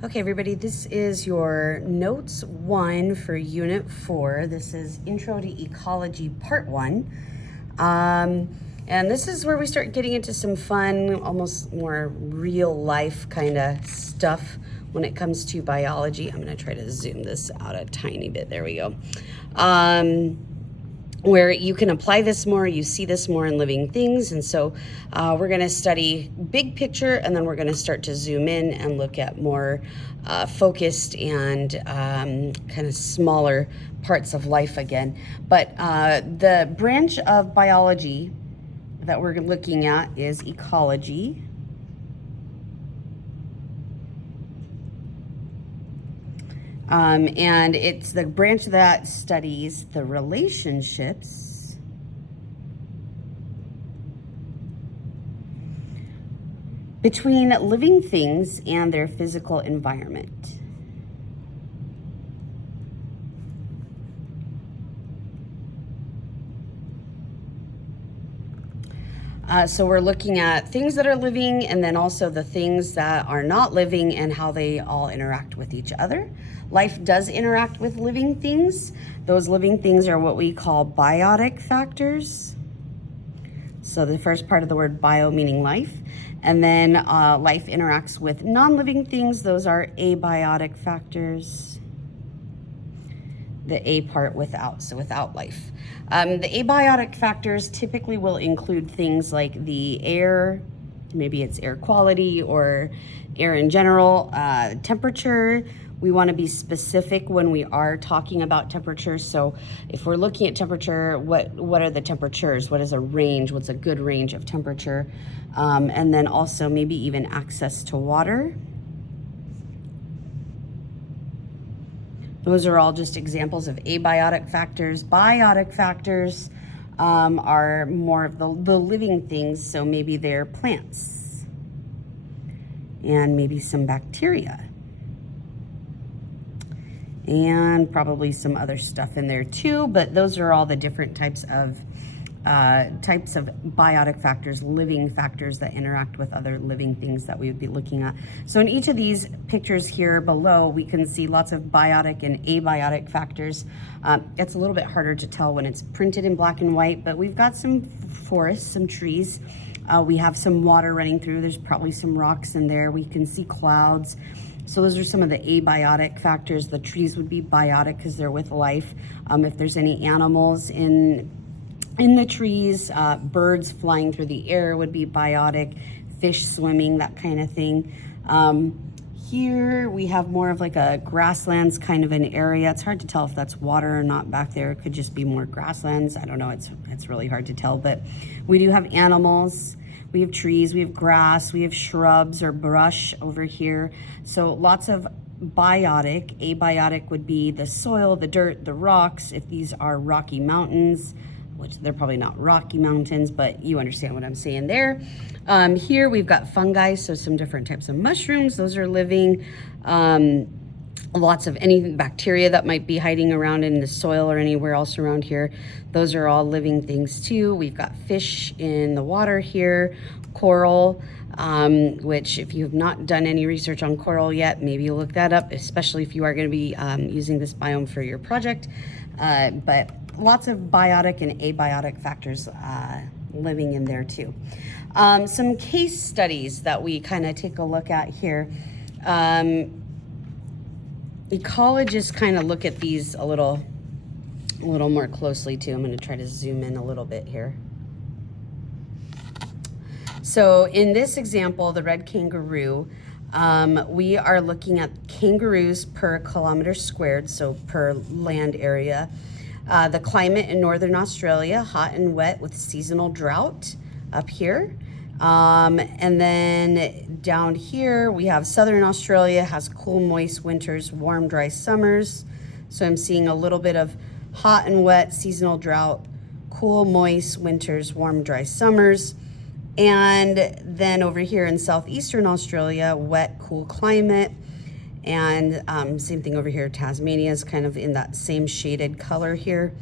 Okay, everybody, this is your Notes 1 for Unit 4. This is Intro to Ecology Part 1. And this is where we start getting into some fun, almost more real life kind of stuff when it comes to biology. I'm going to try to zoom this out a tiny bit. There we go. Where you can apply this more, you see this more in living things. And so we're going to study big picture, and then we're going to start to zoom in and look at more focused and kind of smaller parts of life again. But the branch of biology that we're looking at is ecology. And it's the branch that studies the relationships between living things and their physical environment. So we're looking at things that are living, and then also the things that are not living and how they all interact with each other. Life does interact with living things. Those living things are what we call biotic factors. So the first part of the word bio meaning life. And then life interacts with non-living things. Those are abiotic factors. The A part without, so without life. The abiotic factors typically will include things like the air, maybe it's air quality or air in general, temperature. We want to be specific when we are talking about temperature. So if we're looking at temperature, what are the temperatures? What is a range? What's a good range of temperature? And then also maybe even access to water. Those are all just examples of abiotic factors. Biotic factors are more of the living things, so maybe they're plants and maybe some bacteria and probably some other stuff in there too, but those are all the different types of biotic factors, living factors that interact with other living things that we would be looking at. So in each of these pictures here below, we can see lots of biotic and abiotic factors. It's a little bit harder to tell when it's printed in black and white, but we've got some forests, some trees. We have some water running through. There's probably some rocks in there. We can see clouds. So those are some of the abiotic factors. The trees would be biotic because they're with life. If there's any animals in the trees, birds flying through the air would be biotic, fish swimming, that kind of thing. Here we have more of like a grasslands kind of an area. It's hard to tell if that's water or not back there. It could just be more grasslands. I don't know, it's really hard to tell, but we do have animals. We have trees, we have grass, we have shrubs or brush over here. So lots of biotic. Abiotic would be the soil, the dirt, the rocks. If these are rocky mountains, which they're probably not rocky mountains, but you understand what I'm saying there. Here we've got fungi, so some different types of mushrooms. Those are living. Lots of anything, bacteria that might be hiding around in the soil or anywhere else around here. Those are all living things too. We've got fish in the water here, coral, which if you have not done any research on coral yet, maybe you'll look that up, especially if you are going to be using this biome for your project. But lots of biotic and abiotic factors living in there too. Some case studies that we kind of take a look at here. Ecologists kind of look at these a little more closely too. I'm going to try to zoom in a little bit here. So in this example, the red kangaroo, we are looking at kangaroos per kilometer squared, so per land area. The climate in northern Australia, hot and wet with seasonal drought up here. And then down here we have southern Australia, has cool, moist winters, warm, dry summers. So I'm seeing a little bit of hot and wet, seasonal drought, cool, moist winters, warm, dry summers. And then over here in southeastern Australia, wet, cool climate. And same thing over here, Tasmania is kind of in that same shaded color here.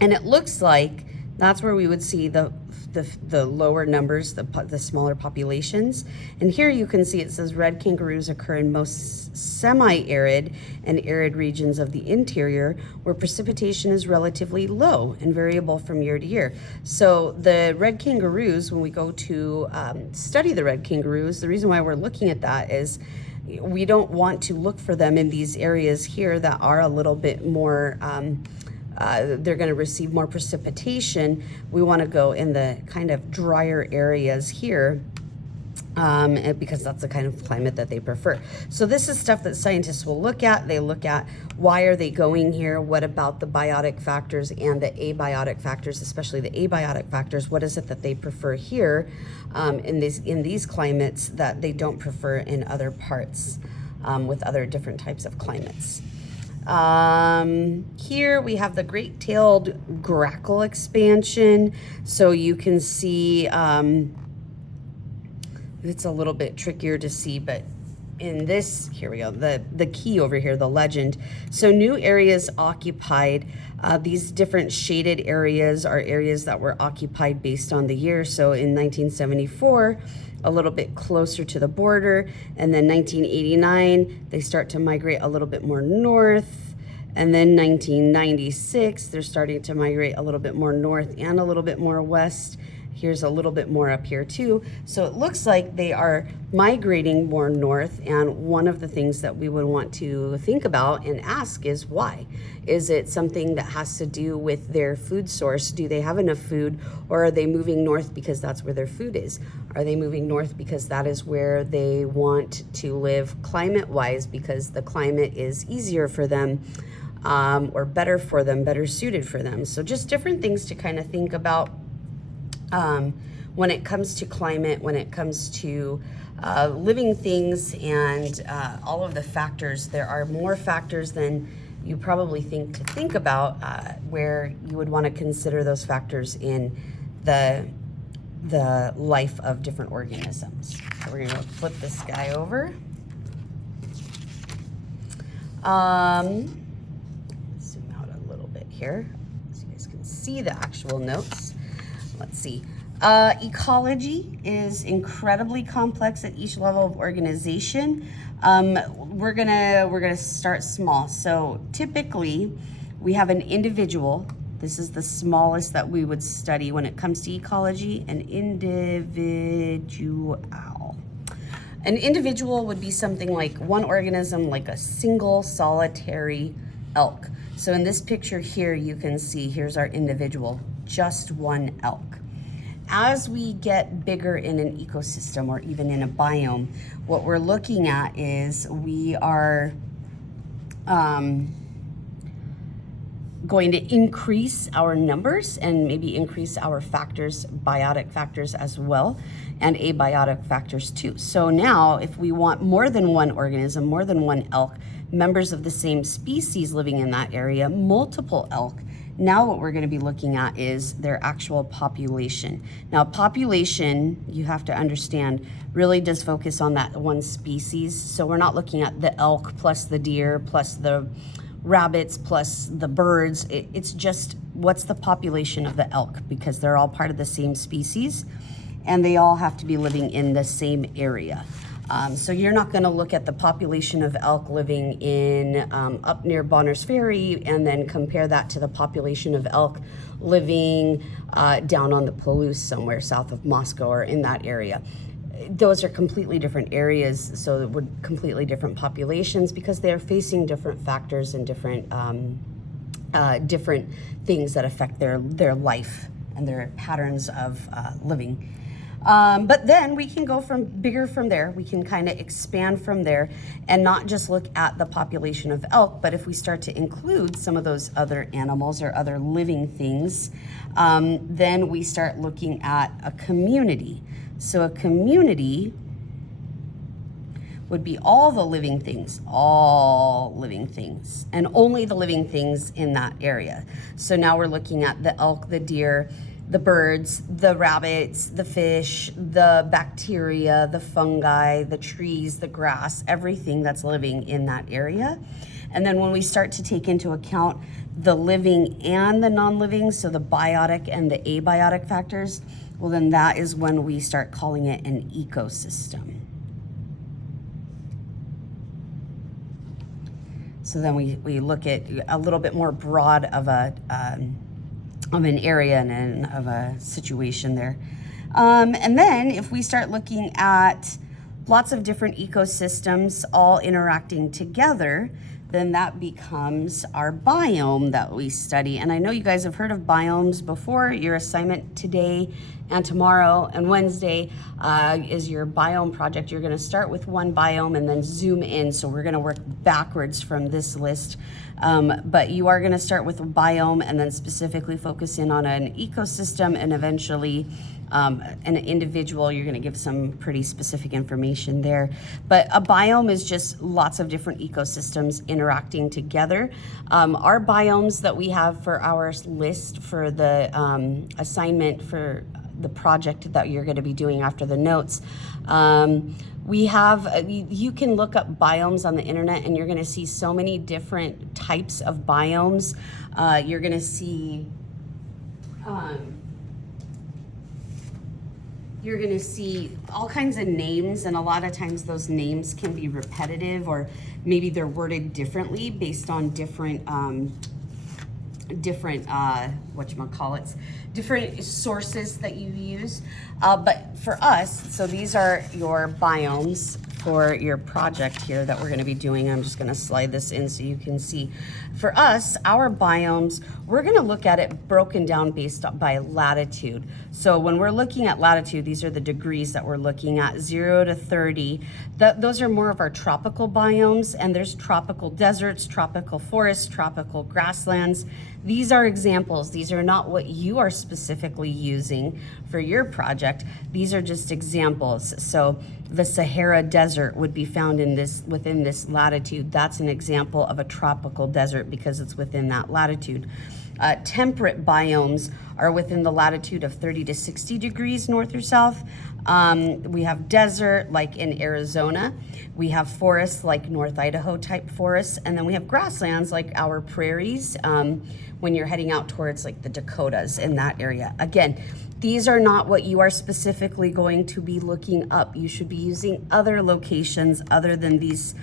And it looks like that's where we would see the the lower numbers, the smaller populations. And here you can see it says red kangaroos occur in most semi-arid and arid regions of the interior where precipitation is relatively low and variable from year to year. So the red kangaroos, when we go to study the red kangaroos, the reason why we're looking at that is we don't want to look for them in these areas here that are a little bit more they're going to receive more precipitation. We want to go in the kind of drier areas here because that's the kind of climate that they prefer. So this is stuff that scientists will look at. They look at why are they going here? What about the biotic factors and the abiotic factors, especially the abiotic factors? What is it that they prefer here in these climates that they don't prefer in other parts with other different types of climates? Here we have the great-tailed grackle expansion. So you can see, it's a little bit trickier to see, but in this, here we go, the key over here, the legend. So new areas occupied, these different shaded areas are areas that were occupied based on the year. So in 1974, a little bit closer to the border, and then 1989 they start to migrate a little bit more north, and then 1996 they're starting to migrate a little bit more north and a little bit more west. Here's a little bit more up here too. So it looks like they are migrating more north, and one of the things that we would want to think about and ask is why. Is it something that has to do with their food source? Do they have enough food, or are they moving north because that's where their food is? Are they moving north because that is where they want to live climate-wise, because the climate is easier for them or better for them, better suited for them? So just different things to kind of think about when it comes to climate, when it comes to living things and all of the factors. There are more factors than you probably think about where you would want to consider those factors in the life of different organisms. So we're going to flip this guy over. Zoom out a little bit here so you guys can see the actual notes. Let's see. Ecology is incredibly complex at each level of organization. We're gonna start small. So typically, we have an individual. This is the smallest that we would study when it comes to ecology. An individual. An individual would be something like one organism, like a single solitary elk. So in this picture here, you can see here's our individual, just one elk. As we get bigger in an ecosystem or even in a biome, what we're looking at is we are going to increase our numbers and maybe increase our factors, biotic factors as well, and abiotic factors too. So now if we want more than one organism, more than one elk, members of the same species living in that area, multiple elk, now what we're going to be looking at is their actual population. Now population, you have to understand, really does focus on that one species. So we're not looking at the elk plus the deer plus the rabbits plus the birds. It's just what's the population of the elk, because they're all part of the same species and they all have to be living in the same area. So you're not going to look at the population of elk living in up near Bonners Ferry and then compare that to the population of elk living down on the Palouse somewhere south of Moscow or in that area. Those are completely different areas, so we're completely different populations because they are facing different factors and different different things that affect their life and their patterns of living. But then we can go from bigger from there. We can kind of expand from there and not just look at the population of elk, but if we start to include some of those other animals or other living things, then we start looking at a community. So a community would be all the living things, and only the living things in that area. So now we're looking at the elk, the deer, the birds, the rabbits, the fish, the bacteria, the fungi, the trees, the grass, everything that's living in that area. And then when we start to take into account the living and the non-living, so the biotic and the abiotic factors, well, then that is when we start calling it an ecosystem. So then we look at a little bit more broad of an area and of a situation there. And then if we start looking at lots of different ecosystems all interacting together, then that becomes our biome that we study. And I know you guys have heard of biomes before. Your assignment today and tomorrow and Wednesday is your biome project. You're gonna start with one biome and then zoom in. So we're gonna work backwards from this list. But you are gonna start with a biome and then specifically focus in on an ecosystem, and eventually an individual, you're gonna give some pretty specific information there. But a biome is just lots of different ecosystems interacting together. Our biomes that we have for our list for the assignment for the project that you're gonna be doing after the notes, we have, you can look up biomes on the internet and you're gonna see so many different types of biomes. You're gonna see, you're gonna see all kinds of names, and a lot of times those names can be repetitive, or maybe they're worded differently based on different different sources that you use. But for us, so these are your biomes for your project here that we're gonna be doing. I'm just gonna slide this in so you can see. For us, our biomes, we're gonna look at it broken down based by latitude. So when we're looking at latitude, these are the degrees that we're looking at, 0 to 30. Those are more of our tropical biomes, and there's tropical deserts, tropical forests, tropical grasslands. These are examples. These are not what you are specifically using for your project. These are just examples. So the Sahara Desert would be found within this latitude. That's an example of a tropical desert because it's within that latitude. Temperate biomes are within the latitude of 30 to 60 degrees north or south. We have desert like in Arizona. We have forests like North Idaho type forests. And then we have grasslands like our prairies when you're heading out towards like the Dakotas in that area. Again, these are not what you are specifically going to be looking up. You should be using other locations other than these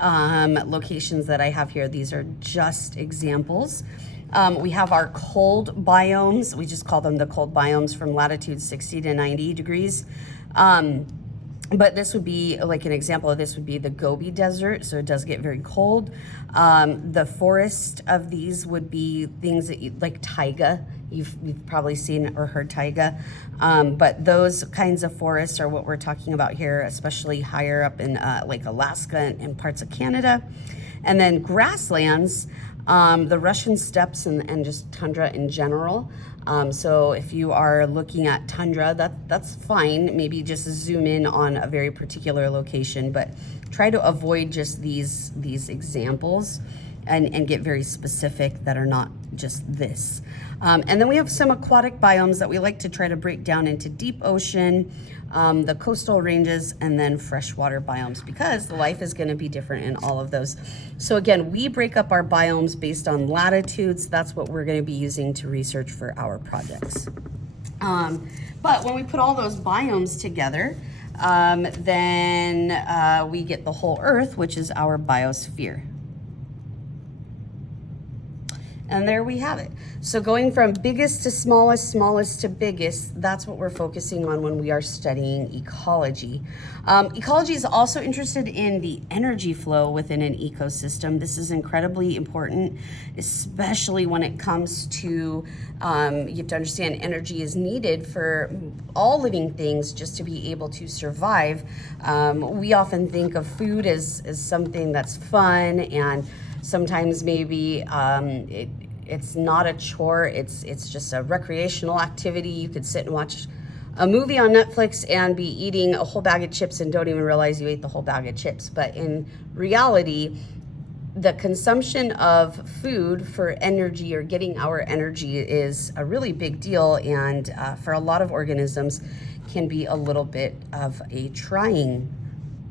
locations that I have here. These are just examples. We have our cold biomes. We just call them the cold biomes from latitude 60 to 90 degrees. But this would be like an example of this would be the Gobi Desert. So it does get very cold. The forest of these would be things that like taiga. You've probably seen or heard taiga. But those kinds of forests are what we're talking about here, especially higher up in like Alaska and parts of Canada. And then grasslands, the Russian steppes and just tundra in general. So if you are looking at tundra, that's fine. Maybe just zoom in on a very particular location, but try to avoid just these examples and get very specific that are not just this. And then we have some aquatic biomes that we like to try to break down into deep ocean, the coastal ranges, and then freshwater biomes, because the life is going to be different in all of those. So again, we break up our biomes based on latitudes. That's what we're going to be using to research for our projects. But when we put all those biomes together, then we get the whole Earth, which is our biosphere. And there we have it. So going from biggest to smallest, smallest to biggest, that's what we're focusing on when we are studying ecology. Ecology is also interested in the energy flow within an ecosystem. This is incredibly important, especially when it comes to, you have to understand energy is needed for all living things just to be able to survive. We often think of food as something that's fun, and sometimes maybe it's not a chore, it's just a recreational activity. You could sit and watch a movie on Netflix and be eating a whole bag of chips and don't even realize you ate the whole bag of chips. But in reality, the consumption of food for energy or getting our energy is a really big deal, and for a lot of organisms can be a little bit of a trying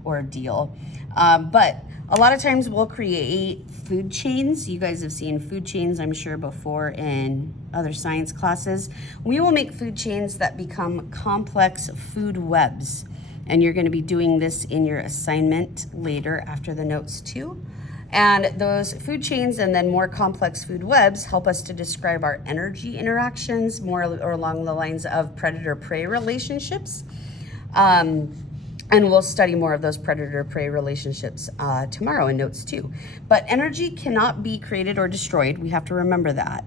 ordeal. But a lot of times we'll create food chains. You guys have seen food chains, I'm sure, before in other science classes. We will make food chains that become complex food webs. And you're going to be doing this in your assignment later after the notes too. And those food chains and then more complex food webs help us to describe our energy interactions more or along the lines of predator-prey relationships. And we'll study more of those predator-prey relationships tomorrow in notes too. But energy cannot be created or destroyed. We have to remember that.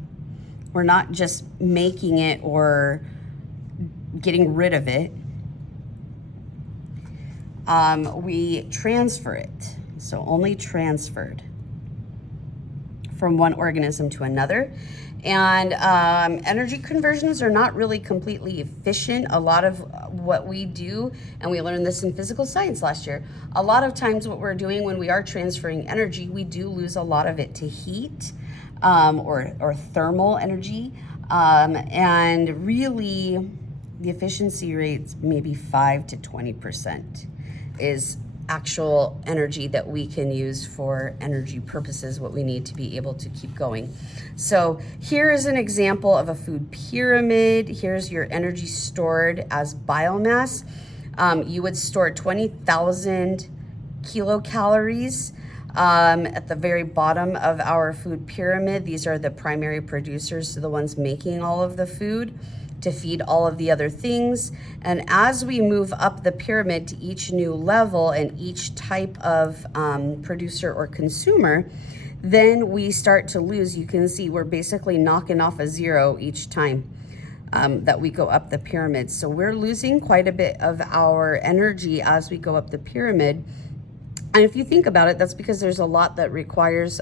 We're not just making it or getting rid of it. We transfer it, so only transferred from one organism to another. And energy conversions are not really completely efficient. A lot of what we do, and we learned this in physical science last year, a lot of times what we're doing when we are transferring energy, we do lose a lot of it to heat or thermal energy. And really, the efficiency rate's maybe 5 to 20% is actual energy that we can use for energy purposes, what we need to be able to keep going. So here is an example of a food pyramid. Here's your energy stored as biomass. You would store 20,000 kilocalories at the very bottom of our food pyramid. These are the primary producers, so the ones making all of the food to feed all of the other things. And as we move up the pyramid to each new level and each type of producer or consumer, then we start to lose. You can see we're basically knocking off a zero each time that we go up the pyramid. So we're losing quite a bit of our energy as we go up the pyramid. And if you think about it, that's because there's a lot that requires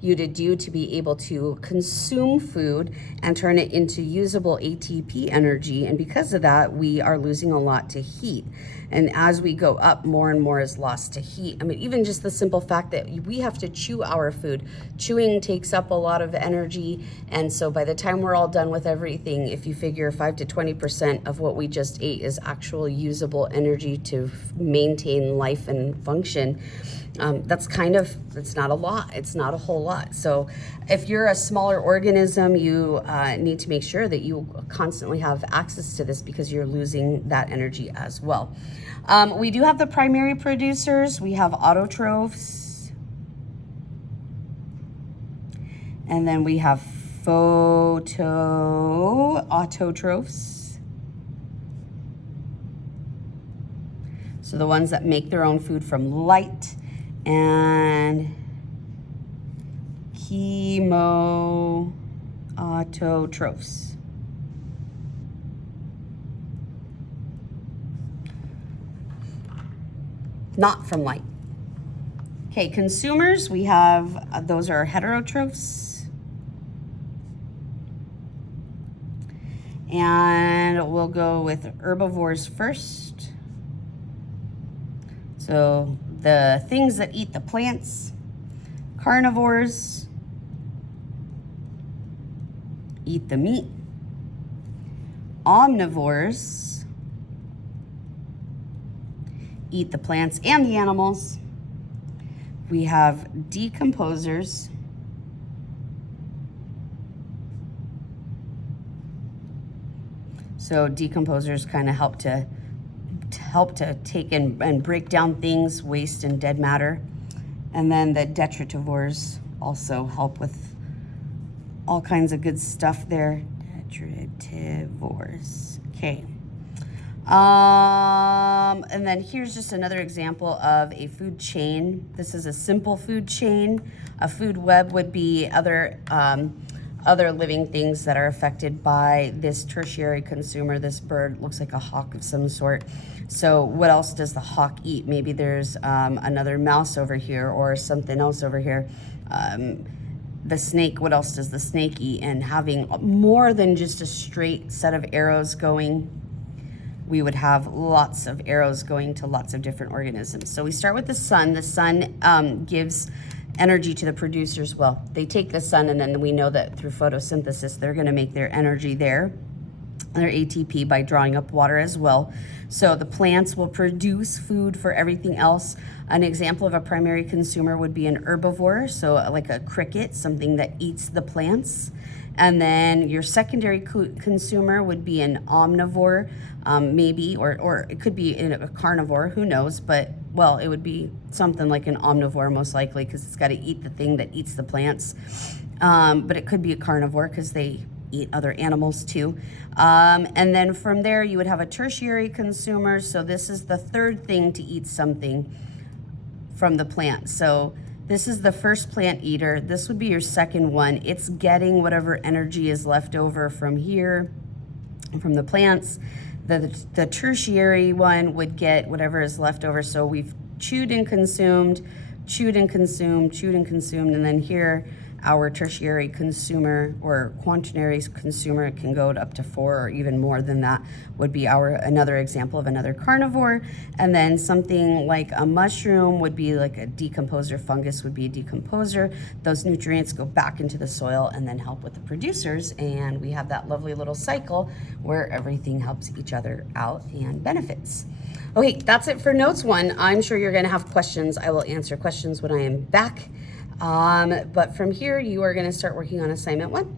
you to do to be able to consume food and turn it into usable ATP energy. And because of that, we are losing a lot to heat. And as we go up, more and more is lost to heat. I mean, even just the simple fact that we have to chew our food. Chewing takes up a lot of energy. And so by the time we're all done with everything, if you figure 5 to 20% of what we just ate is actual usable energy to maintain life and function, it's not a lot. It's not a whole lot. So if you're a smaller organism, you need to make sure that you constantly have access to this because you're losing that energy as well. We do have the primary producers. We have autotrophs. And then we have autotrophs. So the ones that make their own food from light, and chemoautotrophs. Not from light. Okay, consumers, we have, those are heterotrophs. And we'll go with herbivores first. So the things that eat the plants, carnivores eat the meat, omnivores eat the plants and the animals. We have decomposers. So decomposers kind of help to take and break down things, waste and dead matter. And then the detritivores also help with all kinds of good stuff there. Detritivores. Okay. And then here's just another example of a food chain. This is a simple food chain. A food web would be other living things that are affected by this tertiary consumer. This bird looks like a hawk of some sort. So what else does the hawk eat? Maybe there's another mouse over here or something else over here. The snake, what else does the snake eat? And having more than just a straight set of arrows going, we would have lots of arrows going to lots of different organisms. So we start with the sun. The sun gives energy to the producers. Well, they take the sun, and then we know that through photosynthesis, they're gonna make their energy there, their ATP, by drawing up water as well. So the plants will produce food for everything else. An example of a primary consumer would be an herbivore, so like a cricket, something that eats the plants. And then your secondary consumer would be an omnivore, maybe, or it could be a carnivore, who knows, but well, it would be something like an omnivore most likely because it's got to eat the thing that eats the plants. But it could be a carnivore because they eat other animals too. And then from there you would have a tertiary consumer. So this is the third thing to eat something from the plant. So this is the first plant eater. This would be your second one. It's getting whatever energy is left over from here, from the plants. The tertiary one would get whatever is left over. So we've chewed and consumed, chewed and consumed, chewed and consumed, and then here our tertiary consumer or quaternary consumer, it can go up to 4 or even more than that, would be another example of another carnivore. And then something like a mushroom would be like a decomposer. Fungus would be a decomposer. Those nutrients go back into the soil and then help with the producers, and we have that lovely little cycle where everything helps each other out and benefits. Okay, that's it for notes 1. I'm sure you're going to have questions. I will answer questions when I am back. But from here, you are going to start working on assignment 1.